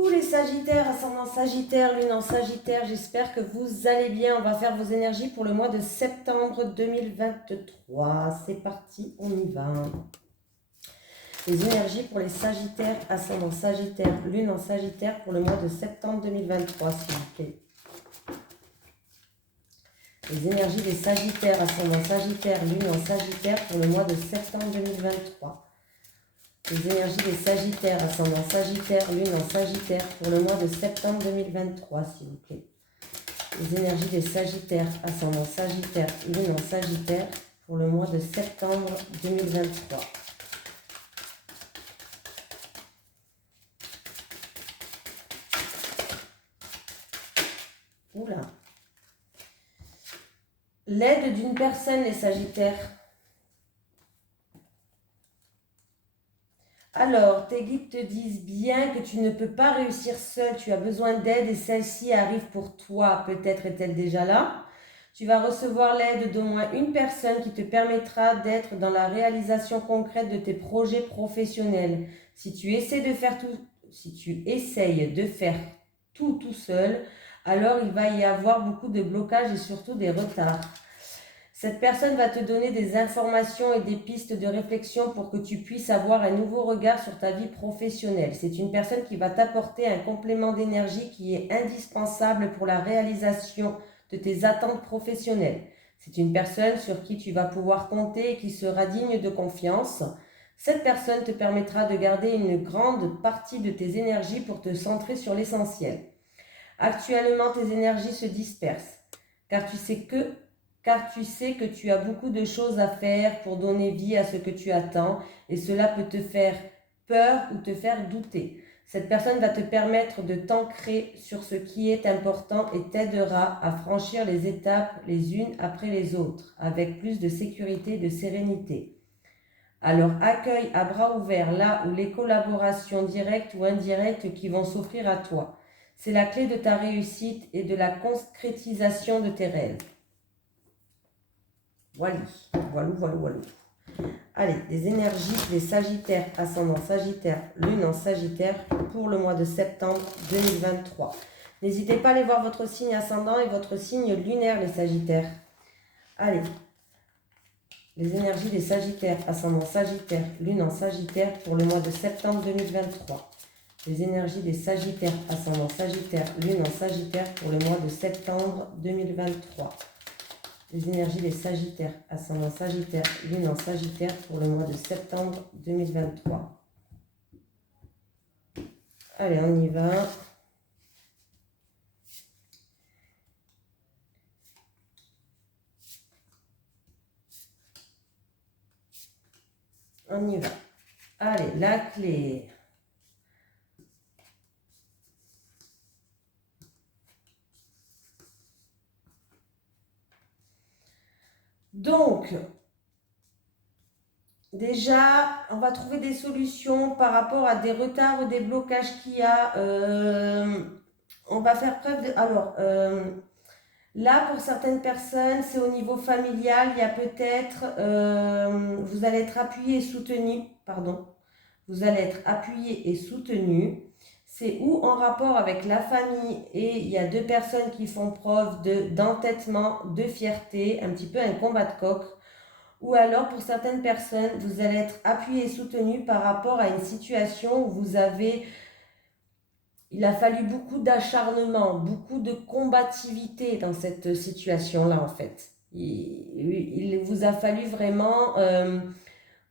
Coucou les Sagittaires, ascendant Sagittaire, lune en Sagittaire, j'espère que vous allez bien. On va faire vos énergies pour le mois de septembre 2023. C'est parti, on y va. Les énergies pour les Sagittaires, ascendant Sagittaire, lune en Sagittaire pour le mois de septembre 2023, s'il vous plaît. Les énergies des Sagittaires, ascendant Sagittaire, lune en Sagittaire pour le mois de septembre 2023. Les énergies des Sagittaires, ascendant Sagittaire, lune en Sagittaire pour le mois de septembre 2023, s'il vous plaît. Les énergies des Sagittaires, ascendant Sagittaire, lune en Sagittaire pour le mois de septembre 2023. Oula. L'aide d'une personne, les Sagittaires. Alors, tes guides te disent bien que tu ne peux pas réussir seul, tu as besoin d'aide et celle-ci arrive pour toi. Peut-être est-elle déjà là. Tu vas recevoir l'aide d'au moins une personne qui te permettra d'être dans la réalisation concrète de tes projets professionnels. Si tu essaies de faire tout seul, alors il va y avoir beaucoup de blocages et surtout des retards. Cette personne va te donner des informations et des pistes de réflexion pour que tu puisses avoir un nouveau regard sur ta vie professionnelle. C'est une personne qui va t'apporter un complément d'énergie qui est indispensable pour la réalisation de tes attentes professionnelles. C'est une personne sur qui tu vas pouvoir compter et qui sera digne de confiance. Cette personne te permettra de garder une grande partie de tes énergies pour te centrer sur l'essentiel. Actuellement, tes énergies se dispersent, car tu sais que tu as beaucoup de choses à faire pour donner vie à ce que tu attends et cela peut te faire peur ou te faire douter. Cette personne va te permettre de t'ancrer sur ce qui est important et t'aidera à franchir les étapes les unes après les autres avec plus de sécurité et de sérénité. Alors accueille à bras ouverts là où les collaborations directes ou indirectes qui vont s'offrir à toi. C'est la clé de ta réussite et de la concrétisation de tes rêves. Voilà. Allez, les énergies des Sagittaires, ascendant Sagittaire, lune en Sagittaire pour le mois de septembre 2023. N'hésitez pas à aller voir votre signe ascendant et votre signe lunaire, les Sagittaires. Allez, les énergies des Sagittaires, ascendant Sagittaire, lune en Sagittaire pour le mois de septembre 2023. Les énergies des Sagittaires, ascendant Sagittaire, lune en Sagittaire pour le mois de septembre 2023. Les énergies des Sagittaires, ascendant Sagittaire, lune en Sagittaire pour le mois de septembre 2023. Allez, on y va. On y va. Allez, la clé. Donc, déjà, on va trouver des solutions par rapport à des retards ou des blocages qu'il y a. On va faire preuve de... Alors, là, pour certaines personnes, c'est au niveau familial. Il y a peut-être... vous allez être appuyé et soutenu. Pardon. Vous allez être appuyé et soutenu. C'est ou en rapport avec la famille et il y a deux personnes qui font preuve d'entêtement, de fierté, un petit peu un combat de coq. Ou alors pour certaines personnes, vous allez être appuyé et soutenu par rapport à une situation où il a fallu beaucoup d'acharnement, beaucoup de combativité dans cette situation-là en fait. Il vous a fallu vraiment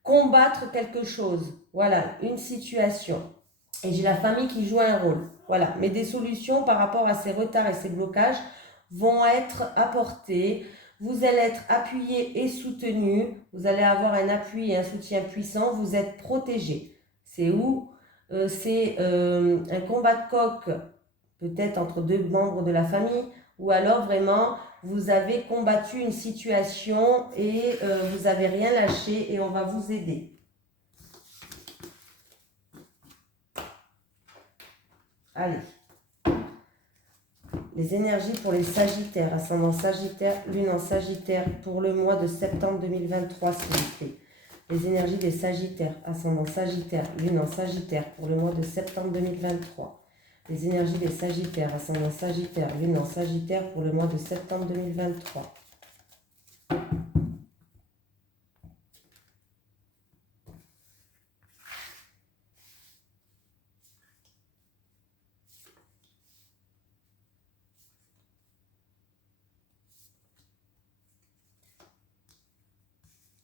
combattre quelque chose, voilà, une situation. Et j'ai la famille qui joue un rôle. Voilà. Mais des solutions par rapport à ces retards et ces blocages vont être apportées. Vous allez être appuyé et soutenu. Vous allez avoir un appui et un soutien puissant. Vous êtes protégé. C'est où c'est un combat de coq, peut-être entre deux membres de la famille, ou alors vraiment vous avez combattu une situation et vous n'avez rien lâché et on va vous aider. Allez, les énergies pour les Sagittaires, ascendant Sagittaire, lune en Sagittaire pour le mois de septembre 2023, s'il vous plaît. Les énergies des Sagittaires, ascendant Sagittaire, lune en Sagittaire pour le mois de septembre 2023. Les énergies des Sagittaires, ascendant Sagittaire, Lune en Sagittaire pour le mois de septembre 2023.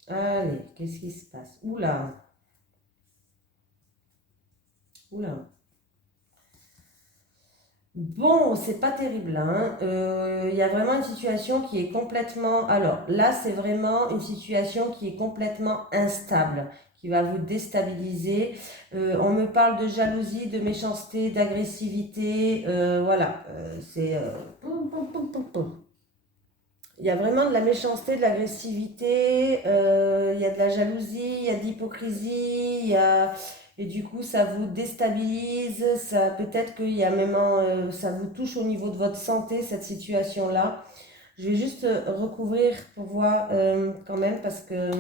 Allez, qu'est-ce qui se passe? Oula, oula. Bon, c'est pas terrible, hein. Il y a vraiment une situation qui est complètement... Alors là, c'est vraiment une situation qui est complètement instable, qui va vous déstabiliser. On me parle de jalousie, de méchanceté, d'agressivité. Voilà, c'est... Il y a vraiment de la méchanceté, de l'agressivité, il y a de la jalousie, il y a de l'hypocrisie, et du coup ça vous déstabilise, ça peut-être qu'il y a même ça vous touche au niveau de votre santé cette situation-là. Je vais juste recouvrir pour voir quand même parce que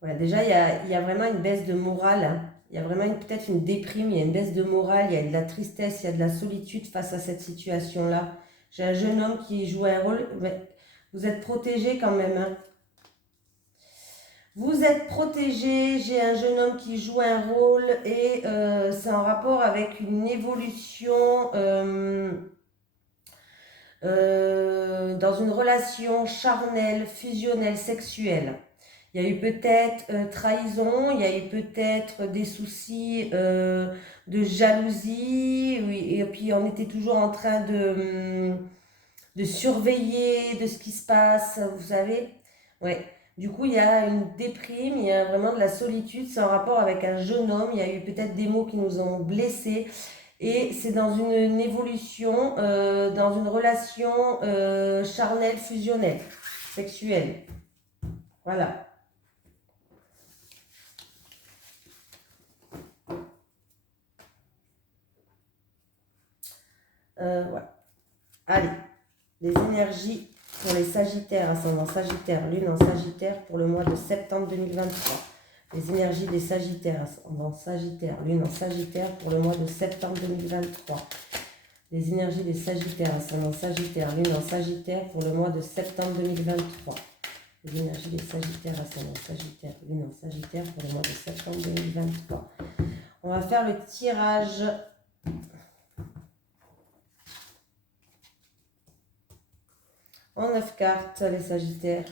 voilà, déjà il y a vraiment une baisse de morale, hein. Il y a vraiment peut-être une déprime, il y a une baisse de morale, il y a de la tristesse, il y a de la solitude face à cette situation-là. J'ai un jeune homme qui joue un rôle. Vous êtes protégé quand même, hein. Vous êtes protégé, j'ai un jeune homme qui joue un rôle et c'est en rapport avec une évolution dans une relation charnelle, fusionnelle, sexuelle. Il y a eu peut-être trahison, il y a eu peut-être des soucis de jalousie, oui, et puis on était toujours en train de surveiller de ce qui se passe, vous savez. Ouais. Du coup, il y a une déprime, il y a vraiment de la solitude, c'est en rapport avec un jeune homme, il y a eu peut-être des mots qui nous ont blessés, et c'est dans une évolution, dans une relation charnelle, fusionnelle, sexuelle. Voilà. Voilà. Allez, les énergies pour les Sagittaires, ascendant Sagittaire, Lune en Sagittaire pour le mois de septembre 2023. Les énergies des Sagittaires, ascendant Sagittaire, Lune en Sagittaire pour le mois de septembre 2023. Les énergies des Sagittaires, ascendant Sagittaire, Lune en Sagittaire pour le mois de septembre 2023. Les énergies des Sagittaires, ascendant Sagittaire, Lune en Sagittaire pour le mois de septembre 2023. On va faire le tirage en 9 cartes, les Sagittaires.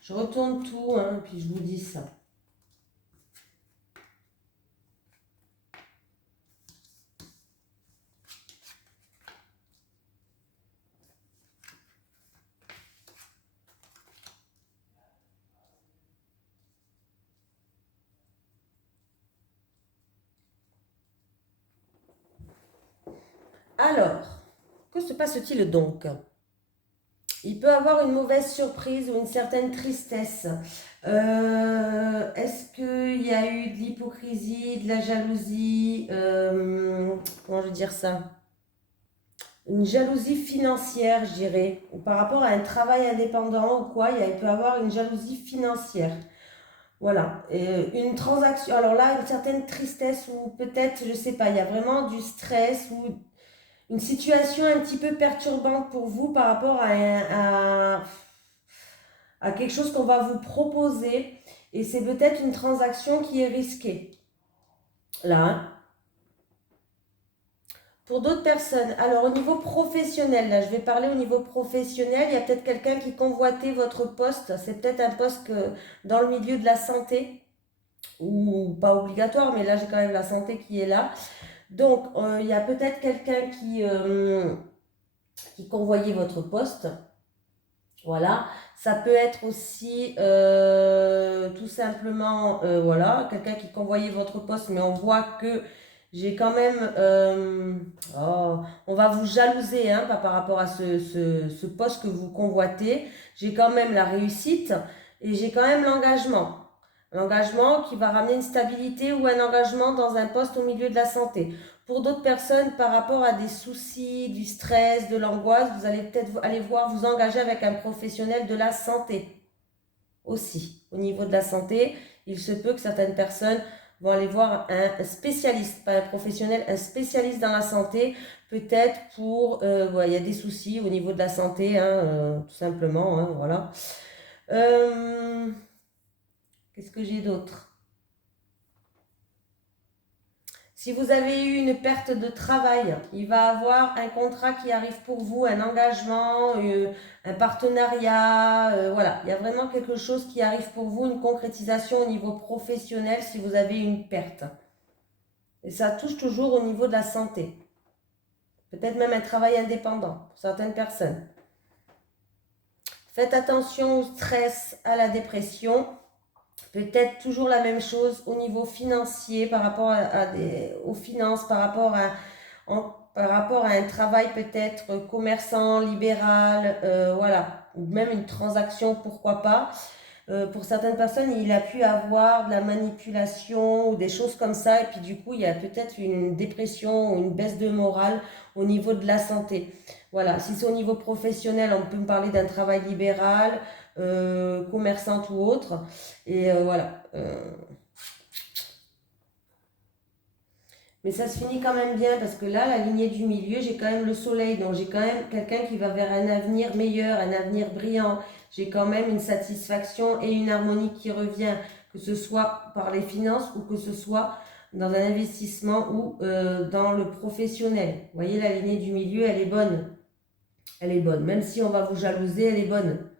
Je retourne tout, hein, puis je vous dis ça. Alors, que se passe-t-il donc? Il peut avoir une mauvaise surprise ou une certaine tristesse. Est-ce qu'il y a eu de l'hypocrisie, de la jalousie, comment je veux dire ça? Une jalousie financière, je dirais, ou par rapport à un travail indépendant ou quoi, il peut y avoir une jalousie financière. Voilà, et une transaction, alors là, une certaine tristesse ou peut-être, je sais pas, il y a vraiment du stress ou une situation un petit peu perturbante pour vous par rapport à quelque chose qu'on va vous proposer et c'est peut-être une transaction qui est risquée. Là, hein. Pour d'autres personnes, alors au niveau professionnel, là je vais parler au niveau professionnel, il y a peut-être quelqu'un qui convoitait votre poste, c'est peut-être un poste dans le milieu de la santé, ou pas obligatoire, mais là j'ai quand même la santé qui est là. Donc il y a peut-être quelqu'un qui convoyait votre poste. Voilà, ça peut être aussi tout simplement voilà, quelqu'un qui convoyait votre poste, mais on voit que J'ai quand même... oh, on va vous jalouser hein, par rapport à ce poste que vous convoitez. J'ai quand même la réussite et j'ai quand même l'engagement. L'engagement qui va ramener une stabilité ou un engagement dans un poste au milieu de la santé. Pour d'autres personnes, par rapport à des soucis, du stress, de l'angoisse, vous allez peut-être aller voir vous engager avec un professionnel de la santé aussi. Au niveau de la santé, il se peut que certaines personnes vont aller voir un spécialiste, pas un professionnel, un spécialiste dans la santé, peut-être pour, il y a des soucis au niveau de la santé, hein, tout simplement, hein, voilà. Qu'est-ce que j'ai d'autre? Si vous avez eu une perte de travail, il va avoir un contrat qui arrive pour vous, un engagement, un partenariat, voilà. Il y a vraiment quelque chose qui arrive pour vous, une concrétisation au niveau professionnel si vous avez une perte. Et ça touche toujours au niveau de la santé. Peut-être même un travail indépendant pour certaines personnes. Faites attention au stress, à la dépression. Peut-être toujours la même chose au niveau financier par rapport aux finances, par rapport à un travail peut-être commerçant, libéral, voilà, ou même une transaction, pourquoi pas. Pour certaines personnes, il a pu avoir de la manipulation ou des choses comme ça, et puis du coup, il y a peut-être une dépression ou une baisse de morale au niveau de la santé. Voilà, si c'est au niveau professionnel, on peut me parler d'un travail libéral, commerçante ou autre, et voilà. Mais ça se finit quand même bien parce que là, la lignée du milieu, j'ai quand même le soleil, donc j'ai quand même quelqu'un qui va vers un avenir meilleur, un avenir brillant. J'ai quand même une satisfaction et une harmonie qui revient, que ce soit par les finances ou que ce soit dans un investissement ou dans le professionnel. Vous voyez, la lignée du milieu, elle est bonne. Elle est bonne. Même si on va vous jalouser, elle est bonne.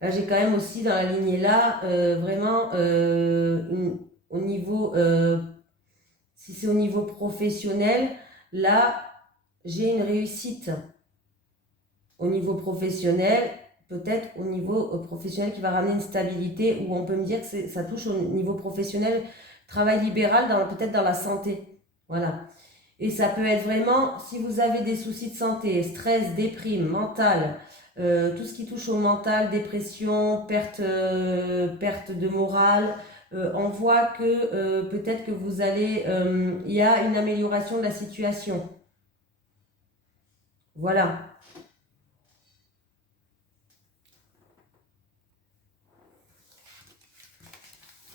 Là, j'ai quand même aussi dans la lignée là, vraiment, au niveau si c'est au niveau professionnel, là, j'ai une réussite au niveau professionnel, peut-être au niveau professionnel qui va ramener une stabilité, où on peut me dire que ça touche au niveau professionnel, travail libéral, peut-être dans la santé. Voilà. Et ça peut être vraiment, si vous avez des soucis de santé, stress, déprime, mental, tout ce qui touche au mental, dépression, perte de morale, on voit que peut-être que vous allez, il y a une amélioration de la situation. Voilà.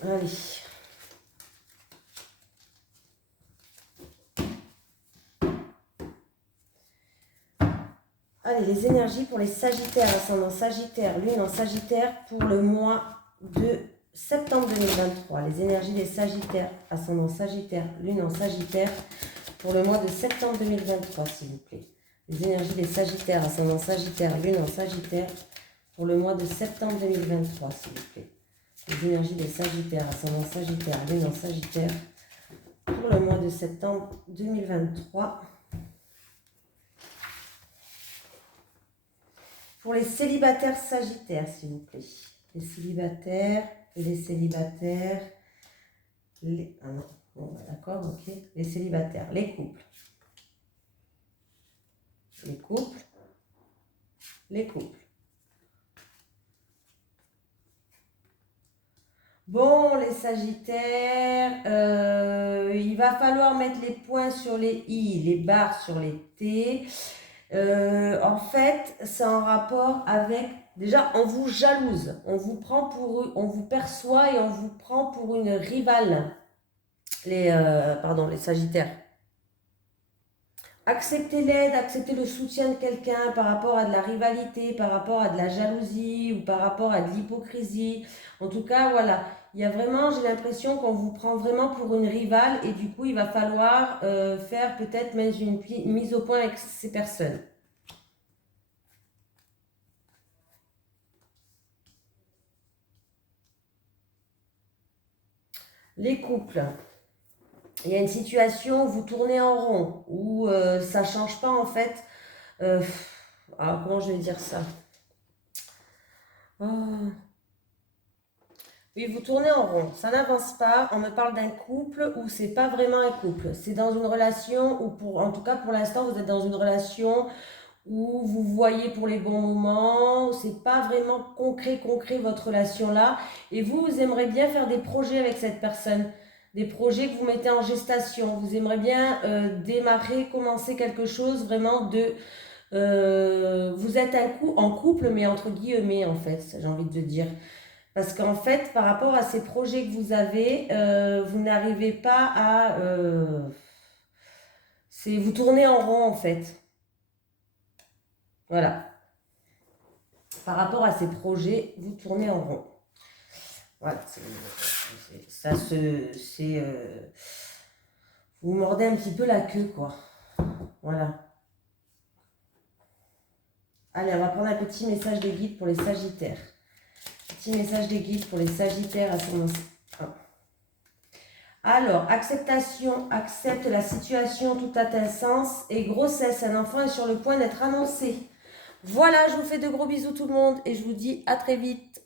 Allez. Allez, les énergies pour les Sagittaires, ascendant Sagittaire, Lune en Sagittaire pour le mois de septembre 2023. Les énergies des Sagittaires, ascendant Sagittaire, Lune en Sagittaire pour le mois de septembre 2023, s'il vous plaît. Les énergies des Sagittaires, ascendant Sagittaire, Lune en Sagittaire pour le mois de septembre 2023, s'il vous plaît. Les énergies des Sagittaires, ascendant Sagittaire, Lune en Sagittaire pour le mois de septembre 2023. Pour les célibataires Sagittaires, s'il vous plaît. Les célibataires, ah non, bon, d'accord, ok. Les célibataires, les couples. Les couples. Bon, les Sagittaires, il va falloir mettre les points sur les i, les barres sur les t. En fait, c'est en rapport avec... Déjà, on vous jalouse, on vous perçoit et on vous prend pour une rivale, les Sagittaires. Acceptez l'aide, acceptez le soutien de quelqu'un par rapport à de la rivalité, par rapport à de la jalousie ou par rapport à de l'hypocrisie. En tout cas, voilà, il y a vraiment, j'ai l'impression qu'on vous prend vraiment pour une rivale et du coup, il va falloir faire peut-être même une mise au point avec ces personnes. Les couples. Il y a une situation où vous tournez en rond, où ça ne change pas en fait. Alors comment je vais dire ça? Oh. Oui, vous tournez en rond, ça n'avance pas. On me parle d'un couple où c'est pas vraiment un couple. C'est dans une relation où, en tout cas pour l'instant, vous êtes dans une relation où vous voyez pour les bons moments. C'est pas vraiment concret votre relation là. Et vous aimeriez bien faire des projets avec cette personne, des projets que vous mettez en gestation. Vous aimeriez bien démarrer, commencer quelque chose vraiment de. Vous êtes en couple, mais entre guillemets en fait, j'ai envie de dire. Parce qu'en fait, par rapport à ces projets que vous avez, vous n'arrivez pas à... vous tournez en rond en fait. Voilà. Par rapport à ces projets, vous tournez en rond. Voilà. Vous mordez un petit peu la queue, quoi. Voilà. Allez, on va prendre un petit message de guide pour les Sagittaires. Petit message de guide pour les Sagittaires à son... Alors, acceptation, accepte la situation, tout a un sens. Et grossesse, un enfant est sur le point d'être annoncé. Voilà, je vous fais de gros bisous tout le monde et je vous dis à très vite.